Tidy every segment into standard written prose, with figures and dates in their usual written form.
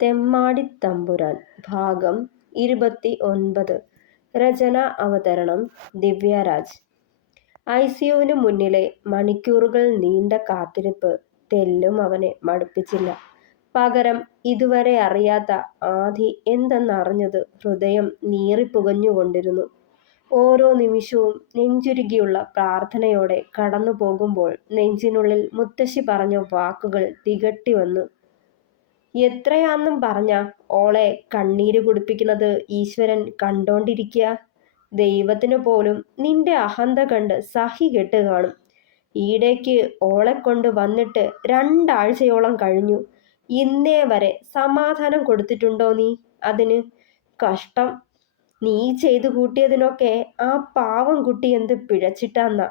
തെമ്മാടിത്തമ്പുരാൻ ഭാഗം 29. രചന അവതരണം ദിവ്യരാജ്. ഐസിയുവിനു മുന്നിലെ മണിക്കൂറുകൾ നീണ്ട കാത്തിരിപ്പ് തെല്ലും അവനെ മടുപ്പിച്ചില്ല. പകരം ഇതുവരെ അറിയാത്ത ആധി എന്തെന്നറിഞ്ഞത് ഹൃദയം നീറിപ്പുകഞ്ഞുകൊണ്ടിരുന്നു. ഓരോ നിമിഷവും നെഞ്ചുരുകിയുള്ള പ്രാർത്ഥനയോടെ കടന്നു പോകുമ്പോൾ നെഞ്ചിനുള്ളിൽ മുത്തശ്ശി പറഞ്ഞ വാക്കുകൾ തികട്ടി വന്നു. എത്രയാന്നും പറഞ്ഞ ഓളെ കണ്ണീര് കുടിപ്പിക്കുന്നത് ഈശ്വരൻ കണ്ടോണ്ടിരിക്കുക. ദൈവത്തിനു പോലും നിന്റെ അഹന്ത കണ്ട് സഹി കെട്ട് കാണും. ഈടേക്ക് ഓളെ കൊണ്ട് വന്നിട്ട് 2 ആഴ്ചയോളം കഴിഞ്ഞു. ഇന്നേ വരെ സമാധാനം കൊടുത്തിട്ടുണ്ടോ നീ അതിന്? കഷ്ടം. നീ ചെയ്തു കൂട്ടിയതിനൊക്കെ ആ പാവം കുട്ടി എന്ത് പിഴച്ചിട്ടാന്ന.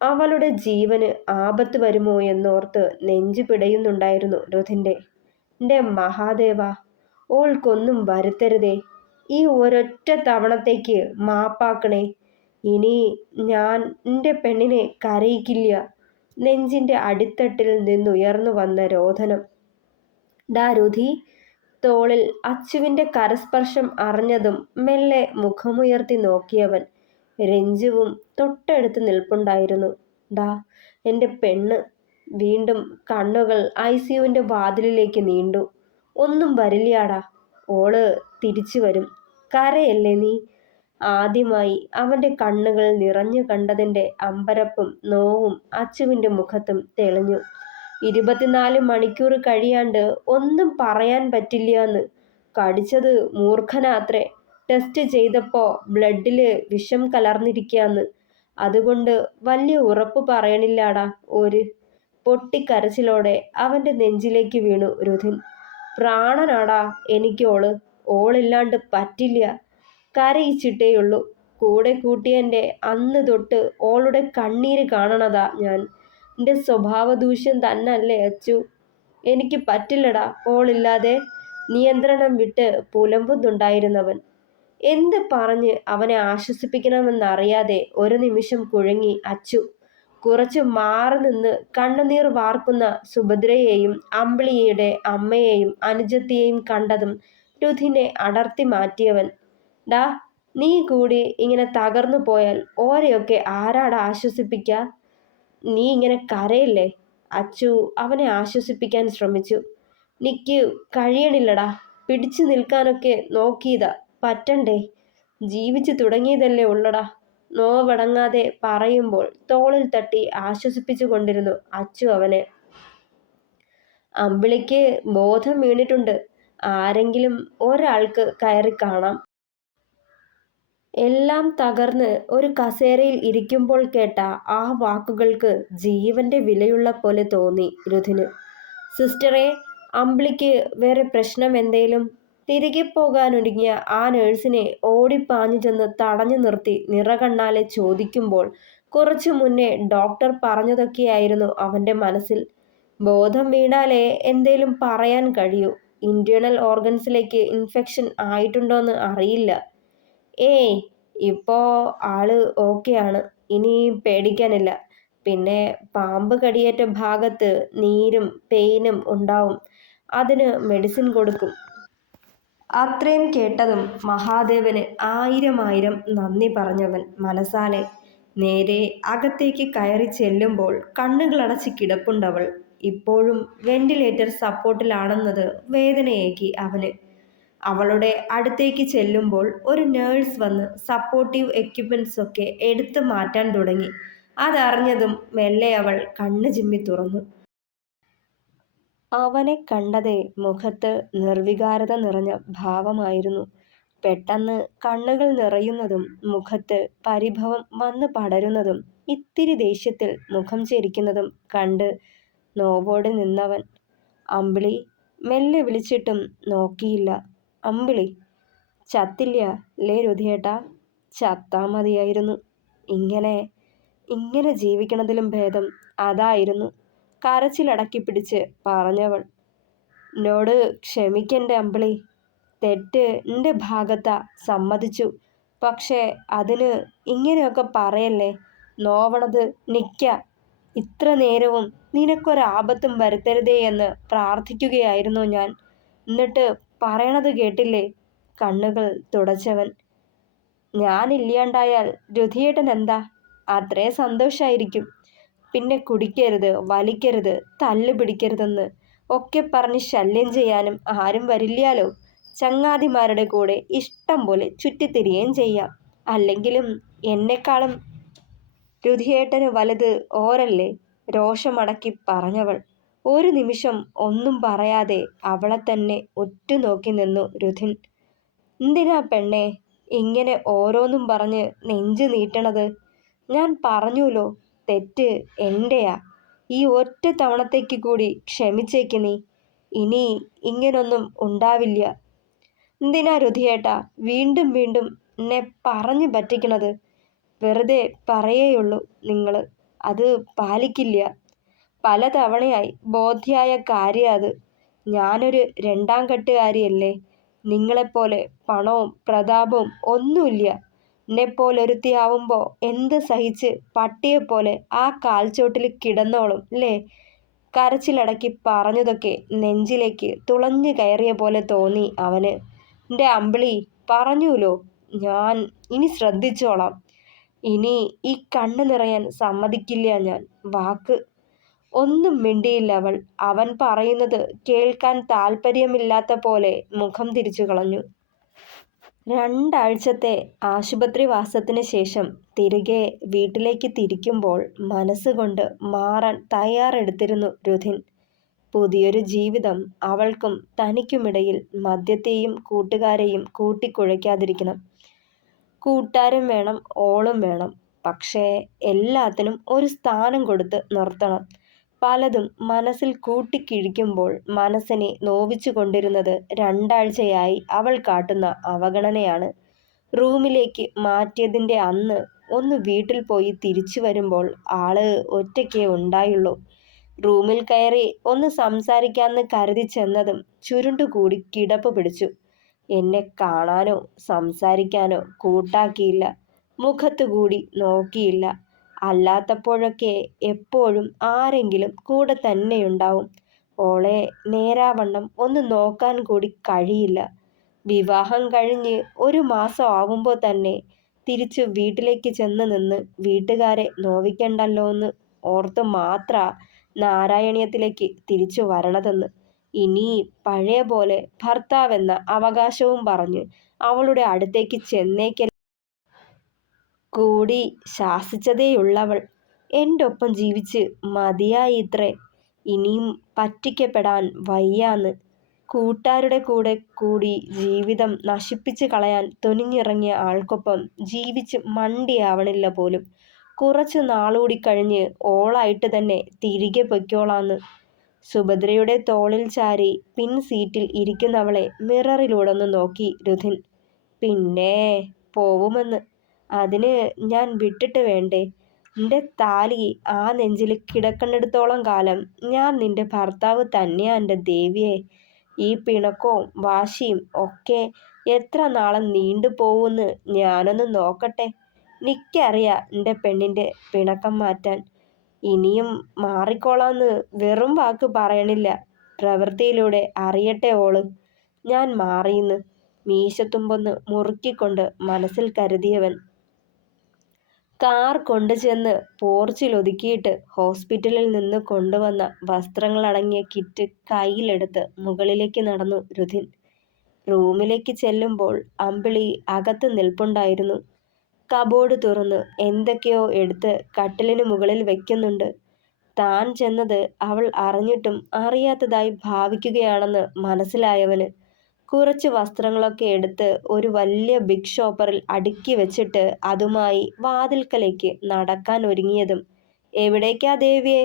അവളുടെ ജീവന് ആപത്ത് വരുമോ എന്നോർത്ത് നെഞ്ചു പിടയുന്നുണ്ടായിരുന്നു രുധിൻ്റെ. എൻ്റെ മഹാദേവ, ഓൾക്കൊന്നും വരുത്തരുതേ. ഈ ഒരൊറ്റ തവണത്തേക്ക് മാപ്പാക്കണേ. ഇനി ഞാൻ എൻ്റെ പെണ്ണിനെ കരയിക്കില്ല. നെഞ്ചിൻ്റെ അടിത്തട്ടിൽ നിന്നുയർന്നു വന്ന രോദനം. ഡാ രുധി. തോളിൽ അച്ചുവിൻ്റെ കരസ്പർശം അറിഞ്ഞതും മെല്ലെ മുഖമുയർത്തി നോക്കിയവൻ. രഞ്ജുവും തൊട്ടടുത്ത് നിൽപ്പുണ്ടായിരുന്നു. ഡാ എൻ്റെ പെണ്ണ്. വീണ്ടും കണ്ണുകൾ ഐസിയുവിൻ്റെ വാതിലിലേക്ക് നീണ്ടു. ഒന്നും വരില്ലാടാ, ഓള് തിരിച്ചു വരും. കരയല്ലേ നീ. ആദ്യമായി അവൻ്റെ കണ്ണുകൾ നിറഞ്ഞു കണ്ടതിൻ്റെ അമ്പരപ്പും നോവും അച്ചുവിൻ്റെ മുഖത്തും തെളിഞ്ഞു. 24 മണിക്കൂർ കഴിയാണ്ട് ഒന്നും പറയാൻ പറ്റില്ലാന്ന്. കടിച്ചത് മൂർഖനാത്രേ. ടെസ്റ്റ് ചെയ്തപ്പോ ബ്ലഡില് വിഷം കലർന്നിരിക്കാന്ന്. അതുകൊണ്ട് വലിയ ഉറപ്പ് പറയണില്ലാടാ ഓര്. പൊട്ടിക്കരച്ചിലോടെ അവൻ്റെ നെഞ്ചിലേക്ക് വീണു രുധിൻ. പ്രാണനാടാ എനിക്കോള്. ഓളില്ലാണ്ട് പറ്റില്ല. കരയിച്ചിട്ടേയുള്ളൂ. കൂടെ കൂട്ടിയൻ്റെ അന്ന് തൊട്ട് ഓളുടെ കണ്ണീര് കാണണതാ ഞാൻ. എൻ്റെ സ്വഭാവ ദൂഷ്യം തന്നല്ലേ അച്ചു. എനിക്ക് പറ്റില്ലടാ ഓളില്ലാതെ. നിയന്ത്രണം വിട്ട് പുലമ്പുന്നുണ്ടായിരുന്നവൻ. എന്ത് പറഞ്ഞ് അവനെ ആശ്വസിപ്പിക്കണമെന്നറിയാതെ ഒരു നിമിഷം കുഴങ്ങി അച്ചു. കുറച്ചു മാറി നിന്ന് കണ്ണുനീർ വാർക്കുന്ന സുഭദ്രയെയും അമ്പിളിയുടെ അമ്മയെയും അനുജത്തിയെയും കണ്ടതും രുധിനെ അടർത്തി മാറ്റിയവൻ. ഡാ, നീ കൂടി ഇങ്ങനെ തകർന്നു പോയാൽ ഓരെയൊക്കെ ആരാടാ ആശ്വസിപ്പിക്ക? നീ ഇങ്ങനെ കരയില്ലേ. അച്ചു അവനെ ആശ്വസിപ്പിക്കാൻ ശ്രമിച്ചു. നിക്ക് കഴിയണില്ലടാ. പിടിച്ചു നിൽക്കാനൊക്കെ നോക്കിയതാ, പറ്റണ്ടേ. ജീവിച്ചു തുടങ്ങിയതല്ലേ ഉള്ളടാ. നോവടങ്ങാതെ പറയുമ്പോൾ തോളിൽ തട്ടി ആശ്വസിപ്പിച്ചു കൊണ്ടിരുന്നു അച്ചു അവനെ. അമ്പിളിക്ക് ബോധം വീണിട്ടുണ്ട്. ആരെങ്കിലും ഒരാൾക്ക് കയറി കാണാം. എല്ലാം തകർന്ന് ഒരു കസേരയിൽ ഇരിക്കുമ്പോൾ കേട്ട ആ വാക്കുകൾക്ക് ജീവന്റെ വിലയുള്ള പോലെ തോന്നി രുധിന്. സിസ്റ്ററെ, അമ്പിളിക്ക് വേറെ പ്രശ്നം എന്തേലും? തിരികെ പോകാനൊരുങ്ങിയ ആ നേഴ്സിനെ ഓടിപ്പാഞ്ഞു ചെന്ന് തടഞ്ഞു നിർത്തി നിറകണ്ണാലെ ചോദിക്കുമ്പോൾ കുറച്ചു മുന്നേ ഡോക്ടർ പറഞ്ഞതൊക്കെയായിരുന്നു അവൻ്റെ മനസ്സിൽ. ബോധം വീണാലേ എന്തേലും പറയാൻ കഴിയൂ. ഇന്റേണൽ ഓർഗൻസിലേക്ക് ഇൻഫെക്ഷൻ ആയിട്ടുണ്ടോന്ന് അറിയില്ല. ഏയ്, ഇപ്പോ ആള് ഓക്കെയാണ്. ഇനി പേടിക്കാനില്ല. പിന്നെ പാമ്പ് കടിയേറ്റ ഭാഗത്ത് നീരും പെയിനും ഉണ്ടാവും. അതിന് മെഡിസിൻ കൊടുക്കും. അത്രയും കേട്ടതും മഹാദേവന് 1000 നന്ദി പറഞ്ഞവൻ മനസാലെ നേരെ അകത്തേക്ക് കയറി ചെല്ലുമ്പോൾ കണ്ണുകളടച്ച് കിടപ്പുണ്ടവൾ. ഇപ്പോഴും വെന്റിലേറ്റർ സപ്പോർട്ടിലാണെന്നത് വേദനയേകി അവന്. അവളുടെ അടുത്തേക്ക് ചെല്ലുമ്പോൾ ഒരു നേഴ്സ് വന്ന് സപ്പോർട്ടീവ് എക്യുപ്മെന്റ്സ് ഒക്കെ എടുത്തു മാറ്റാൻ തുടങ്ങി. അതറിഞ്ഞതും മെല്ലെ അവൾ കണ്ണ് ചിമ്മി തുറന്നു. അവനെ കണ്ടതേ മുഖത്ത് നിർവികാരത നിറഞ്ഞ ഭാവമായിരുന്നു. പെട്ടെന്ന് കണ്ണുകൾ നിറയുന്നതും മുഖത്ത് പരിഭവം വന്ന് പടരുന്നതും ഇത്തിരി ദേഷ്യത്തിൽ മുഖം ചെരിക്കുന്നതും കണ്ട് നോവോടെ നിന്നവൻ. അമ്പിളി മെല്ലെ വിളിച്ചിട്ടും നോക്കിയില്ല. അമ്പിളി ചത്തില്ല ലേ രുധിയേട്ടാ. ചത്താ മതിയായിരുന്നു. ഇങ്ങനെ ജീവിക്കണതിലും ഭേദം അതായിരുന്നു. കരച്ചിലടക്കി പിടിച്ച് പറഞ്ഞവൾ. എന്നോട് ക്ഷമിക്കൻ്റെ അമ്പിളി. തെറ്റ് എൻ്റെ ഭാഗത്താ, സമ്മതിച്ചു. പക്ഷേ അതിന് ഇങ്ങനെയൊക്കെ പറയല്ലേ. നോവണത് നിക്ക. ഇത്ര നേരവും നിനക്കൊരാപത്തും വരുത്തരുതേ എന്ന് പ്രാർത്ഥിക്കുകയായിരുന്നു ഞാൻ. എന്നിട്ട് പറയണത് കേട്ടില്ലേ? കണ്ണുകൾ തുടച്ചവൻ. ഞാനില്ലാണ്ടായാൽ രുധിയേട്ടൻ എന്താ? അത്രേ സന്തോഷായിരിക്കും. പിന്നെ കുടിക്കരുത്, വലിക്കരുത്, തല്ല് പിടിക്കരുതെന്ന് ഒക്കെ പറഞ്ഞ് ശല്യം ചെയ്യാനും ആരും വരില്ലാലോ. ചങ്ങാതിമാരുടെ കൂടെ ഇഷ്ടം പോലെ ചുറ്റിത്തിരിയുകയും ചെയ്യാം. അല്ലെങ്കിലും എന്നെക്കാളും രുധിയേട്ടന് വലുത് ഓരല്ലേ? രോഷമടക്കി പറഞ്ഞവൾ. ഒരു നിമിഷം ഒന്നും പറയാതെ അവളെ തന്നെ ഉറ്റുനോക്കി നിന്നു രുധിൻ. എന്തിനാ പെണ്ണെ ഇങ്ങനെ ഓരോന്നും പറഞ്ഞ് നെഞ്ചു നീട്ടണത്? ഞാൻ പറഞ്ഞുല്ലോ, തെറ്റ് എൻ്റെയാ. ഈ ഒറ്റ തവണത്തേക്ക് കൂടി ക്ഷമിച്ചേക്ക് നീ. ഇനി ഇങ്ങനൊന്നും ഉണ്ടാവില്ല. എന്തിനാ രുധിയേട്ടാ വീണ്ടും വീണ്ടും എന്നെ പറഞ്ഞു പറ്റിക്കണത്? വെറുതെ പറയേയുള്ളൂ നിങ്ങൾ. അത് പാലിക്കില്ല. പലതവണയായി ബോധ്യായ കാര്യം അത്. ഞാനൊരു രണ്ടാം കെട്ടുകാരിയല്ലേ. നിങ്ങളെപ്പോലെ പണവും പ്രതാപവും ഒന്നുമില്ല. എന്നെപ്പോലൊരുത്തിയാവുമ്പോൾ എന്ത് സഹിച്ച് പട്ടിയെപ്പോലെ ആ കാൽച്ചോട്ടിൽ കിടന്നോളും അല്ലേ? കരച്ചിലടക്കി പറഞ്ഞതൊക്കെ നെഞ്ചിലേക്ക് തുളഞ്ഞു കയറിയ പോലെ തോന്നി അവന്. എൻ്റെ അമ്പിളി, പറഞ്ഞൂലോ, ഞാൻ ഇനി ശ്രദ്ധിച്ചോളാം. ഇനി ഈ കണ്ണ് നിറയാൻ സമ്മതിക്കില്ല ഞാൻ. വാക്ക്. ഒന്നും മിണ്ടിയില്ല അവൾ. അവൻ പറയുന്നത് കേൾക്കാൻ താല്പര്യമില്ലാത്ത പോലെ മുഖം തിരിച്ചു കളഞ്ഞു. 2 ആഴ്ചത്തെ ആശുപത്രിവാസത്തിന് ശേഷം തിരികെ വീട്ടിലേക്ക് തിരിക്കുമ്പോൾ മനസ്സുകൊണ്ട് മാറാൻ തയ്യാറെടുത്തിരുന്നു രുധിൻ. പുതിയൊരു ജീവിതം അവൾക്കും തനിക്കുമിടയിൽ മദ്യത്തെയും കൂട്ടുകാരെയും കൂട്ടിക്കുഴയ്ക്കാതിരിക്കണം. കൂട്ടാരും വേണം, ഓളും വേണം. പക്ഷേ എല്ലാത്തിനും ഒരു സ്ഥാനം കൊടുത്ത് നിർത്തണം. പലതും മനസ്സിൽ കൂട്ടിക്കിഴിക്കുമ്പോൾ മനസ്സിനെ നോവിച്ചു കൊണ്ടിരുന്നത് 2 ആഴ്ചയായി അവൾ കാട്ടുന്ന അവഗണനയാണ്. റൂമിലേക്ക് മാറ്റിയതിൻ്റെ അന്ന് ഒന്ന് വീട്ടിൽ പോയി തിരിച്ചു വരുമ്പോൾ ആള് ഒറ്റയ്ക്കേ ഉണ്ടായുള്ളൂ. റൂമിൽ കയറി ഒന്ന് സംസാരിക്കാമെന്ന് കരുതി ചെന്നതും ചുരുണ്ടുകൂടി കിടപ്പ് പിടിച്ചു. എന്നെ കാണാനോ സംസാരിക്കാനോ കൂട്ടാക്കിയില്ല. മുഖത്തുകൂടി നോക്കിയില്ല. അല്ലാത്തപ്പോഴൊക്കെ എപ്പോഴും ആരെങ്കിലും കൂടെ തന്നെയുണ്ടാവും. ഓളെ നേരാവണ്ണം ഒന്ന് നോക്കാൻ കൂടി കഴിയില്ല. വിവാഹം കഴിഞ്ഞ് 1 മാസം ആവുമ്പോൾ തന്നെ തിരിച്ചു വീട്ടിലേക്ക് ചെന്ന് നിന്ന് വീട്ടുകാരെ നോവിക്കണ്ടല്ലോന്ന് ഓർത്ത് മാത്ര നാരായണീയത്തിലേക്ക് തിരിച്ചു വരണതെന്ന്. ഇനി പഴയ പോലെ ഭർത്താവെന്ന അവകാശവും പറഞ്ഞ് അവളുടെ അടുത്തേക്ക് ചെന്നേക്കൽ കൂടി ശാസിച്ചതേയുള്ളവൾ. എൻ്റെ ഒപ്പം ജീവിച്ച് മതിയായിത്രേ. ഇനിയും പറ്റിക്കപ്പെടാൻ വയ്യാന്ന്. കൂട്ടാരുടെ കൂടെ കൂടി ജീവിതം നശിപ്പിച്ച് കളയാൻ തുനിഞ്ഞിറങ്ങിയ ആൾക്കൊപ്പം ജീവിച്ച് മണ്ടിയാവണില്ല പോലും. കുറച്ചു നാളുകൂടി കഴിഞ്ഞ് ഓളായിട്ട് തന്നെ തിരികെ പൊയ്ക്കോളാന്ന്. സുഭദ്രയുടെ തോളിൽ ചാരി പിൻ സീറ്റിൽ ഇരിക്കുന്നവളെ മിററിലൂടൊന്ന് നോക്കി രുധിൻ. പിന്നെ പോവുമെന്ന്. അതിന് ഞാൻ വിട്ടിട്ട് വേണ്ടേ? നിന്റെ താലി ആ നെഞ്ചിൽ കിടക്കണ്ടിടത്തോളം കാലം ഞാൻ നിന്റെ ഭർത്താവ് തന്നെയാ എൻ്റെ ദേവിയെ. ഈ പിണക്കവും വാശിയും ഒക്കെ എത്ര നാളെ നീണ്ടു പോവുമെന്ന് ഞാനൊന്ന് നോക്കട്ടെ. എനിക്കറിയാം എൻ്റെ പെണ്ണിൻ്റെ പിണക്കം മാറ്റാൻ. ഇനിയും മാറിക്കോളാന്ന് വെറും വാക്ക് പറയണില്ല, പ്രവൃത്തിയിലൂടെ അറിയട്ടെ ഓള് ഞാൻ മാറിയെന്ന്. മീശത്തുമ്പൊന്ന് മുറുക്കിക്കൊണ്ട് മനസ്സിൽ കരുതിയവൻ കാർ കൊണ്ടുചെന്ന് പോർച്ചിലൊതുക്കിയിട്ട് ഹോസ്പിറ്റലിൽ നിന്ന് കൊണ്ടുവന്ന വസ്ത്രങ്ങളടങ്ങിയ കിറ്റ് കയ്യിലെടുത്ത് മുകളിലേക്ക് നടന്നു രുധിൻ. റൂമിലേക്ക് ചെല്ലുമ്പോൾ അമ്പിളി അകത്ത് നിൽപ്പുണ്ടായിരുന്നു. കബോർഡ് തുറന്ന് എന്തൊക്കെയോ എടുത്ത് കട്ടിലിന് മുകളിൽ വയ്ക്കുന്നുണ്ട്. താൻ ചെന്നത് അവൾ അറിഞ്ഞിട്ടും അറിയാത്തതായി ഭാവിക്കുകയാണെന്ന് മനസ്സിലായവന് കുറച്ച് വസ്ത്രങ്ങളൊക്കെ എടുത്ത് ഒരു വലിയ ബിഗ് ഷോപ്പറിൽ അടുക്കി വെച്ചിട്ട് അതുമായി വാതിൽക്കലേക്ക് നടക്കാൻ ഒരുങ്ങിയതും എവിടേക്കാ ദേവിയെ?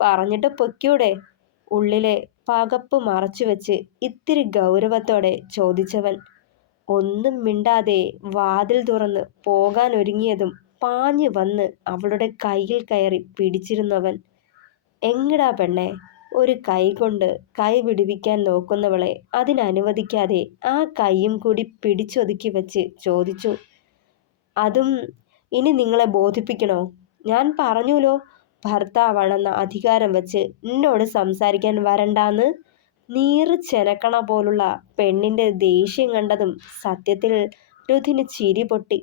പറഞ്ഞിട്ട് പൊയ്ക്കൂടെ? ഉള്ളിലെ പകപ്പ് മറച്ചുവെച്ച് ഇത്തിരി ഗൗരവത്തോടെ ചോദിച്ചവൻ. ഒന്നും മിണ്ടാതെ വാതിൽ തുറന്ന് പോകാൻ ഒരുങ്ങിയതും പാഞ്ഞു വന്ന് അവളുടെ കയ്യിൽ കയറി പിടിച്ചിരുന്നവൻ. എങ്ങടാ പെണ്ണെ? ഒരു കൈ കൊണ്ട് കൈ വിടുവിക്കാൻ നോക്കുന്നവളെ അതിനനുവദിക്കാതെ ആ കൈയും കൂടി പിടിച്ചൊതുക്കി വെച്ച് ചോദിച്ചു. അതും ഇനി നിങ്ങളെ ബോധിപ്പിക്കണോ? ഞാൻ പറഞ്ഞൂലോ, ഭർത്താവാണെന്ന അധികാരം വെച്ച് എന്നോട് സംസാരിക്കാൻ വരണ്ടാന്ന്. നീറ് ചെനക്കണ പോലുള്ള പെണ്ണിൻ്റെ ദേഷ്യം കണ്ടതും സത്യത്തിൽ രുധിന് ചിരി പൊട്ടി.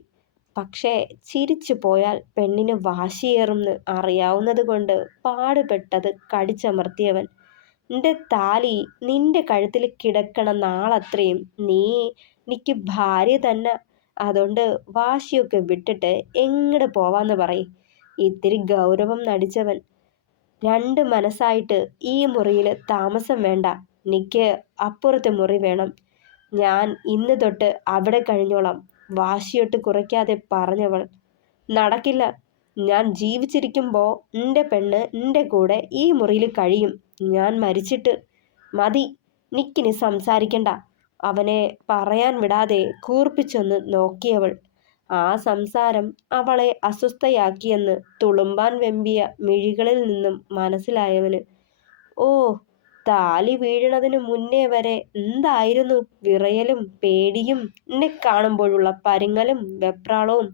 പക്ഷേ ചിരിച്ചു പോയാൽ പെണ്ണിന് വാശിയേറുംന്ന് അറിയാവുന്നത് കൊണ്ട് പാടുപെട്ടത് കടിച്ചമർത്തിയവൻ. നിന്റെ താലി നിന്റെ കഴുത്തിൽ കിടക്കണ നാളത്രയും നീ എനിക്ക് ഭാര്യ തന്നെ. അതുകൊണ്ട് വാശിയൊക്കെ വിട്ടിട്ട് എങ്ങട് പോവാന്ന് പറയും. ഇത്തിരി ഗൗരവം നടിച്ചവൻ. രണ്ട് മനസ്സായിട്ട് ഈ മുറിയിൽ താമസം വേണ്ട. എനിക്ക് അപ്പുറത്തെ മുറി വേണം. ഞാൻ ഇന്ന് തൊട്ട് അവിടെ കഴിഞ്ഞോളാം. വാശിയൊട്ട് കുറയ്ക്കാതെ പറഞ്ഞവൾ. നടക്കില്ല. ഞാൻ ജീവിച്ചിരിക്കുമ്പോൾ എൻ്റെ പെണ്ണ് എൻ്റെ കൂടെ ഈ മുറിയിൽ കഴിയും. ഞാൻ മരിച്ചിട്ട്. മതി, നിക്കിനി സംസാരിക്കണ്ട. അവനെ പറയാൻ വിടാതെ കൂർപ്പിച്ചൊന്ന് നോക്കിയവൾ. ആ സംസാരം അവളെ അസ്വസ്ഥയാക്കിയെന്ന് തുളുമ്പാൻ വെമ്പിയ മിഴികളിൽ നിന്നും മനസ്സിലായവന്. ഓ, താലി വീഴണതിന് മുന്നേ വരെ എന്തായിരുന്നു വിറയലും പേടിയും, എന്നെ കാണുമ്പോഴുള്ള പരിങ്ങലും വെപ്രാളവും.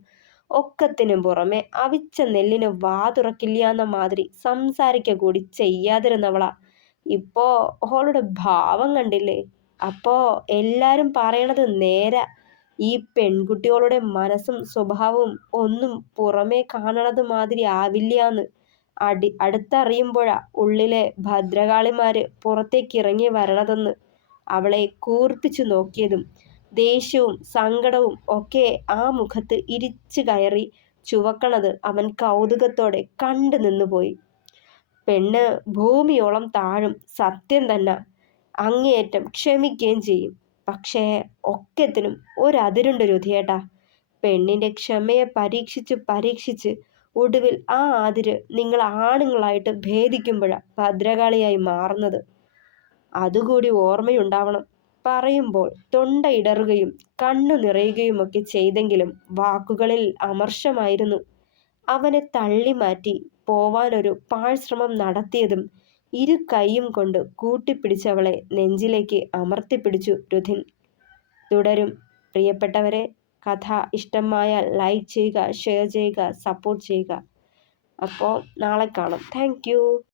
ഒക്കത്തിനും പുറമെ അവിച്ച നെല്ലിന് വാ തുറക്കില്ലാന്ന മാതിരി സംസാരിക്ക കൂടി ചെയ്യാതിരുന്നവളാ. ഇപ്പോ അവളുടെ ഭാവം കണ്ടില്ലേ? അപ്പോ എല്ലാരും പറയണത് നേരാ. ഈ പെൺകുട്ടികളുടെ മനസ്സും സ്വഭാവവും ഒന്നും പുറമേ കാണണത് മാതിരി ആവില്ലാന്ന്. അടുത്തറിയുമ്പോഴാ ഉള്ളിലെ ഭദ്രകാളിമാര് പുറത്തേക്കിറങ്ങി വരണതെന്ന്. അവളെ കൂർപ്പിച്ചു നോക്കിയതും ദേഷ്യവും സങ്കടവും ഒക്കെ ആ മുഖത്ത് ഇരിച്ചു കയറി ചുവക്കണത് അവൻ കൗതുകത്തോടെ കണ്ടു നിന്നുപോയി. പെണ്ണ് ഭൂമിയോളം താഴും, സത്യം തന്നെ. അങ്ങേയറ്റം ക്ഷമിക്കുകയും ചെയ്യും. പക്ഷേ ഒക്കത്തിനും ഒരതിരുണ്ട് രുധിയേട്ടാ. പെണ്ണിന്റെ ക്ഷമയെ പരീക്ഷിച്ച് പരീക്ഷിച്ച് ഒടുവിൽ ആ അതിര് നിങ്ങൾ ആണുങ്ങളായിട്ട് ഭേദിക്കുമ്പോഴാ ഭദ്രകാളിയായി മാറുന്നത്. അതുകൂടി ഓർമ്മയുണ്ടാവണം. പറയുമ്പോൾ തൊണ്ട ഇടറുകയും കണ്ണു നിറയുകയുമൊക്കെ ചെയ്തെങ്കിലും വാക്കുകളിൽ അമർഷമായിരുന്നു. അവനെ തള്ളി മാറ്റി പോവാനൊരു പാഴ്ശ്രമം നടത്തിയതും ഇരു കൈയും കൊണ്ട് കൂട്ടിപ്പിടിച്ചവളെ നെഞ്ചിലേക്ക് അമർത്തിപ്പിടിച്ചു രുധിൻ. തുടരും. പ്രിയപ്പെട്ടവരെ, കഥ ഇഷ്ടമായാൽ ലൈക്ക് ചെയ്യുക, ഷെയർ ചെയ്യുക, സപ്പോർട്ട് ചെയ്യുക. അപ്പോൾ നാളെ കാണാം. Thank you.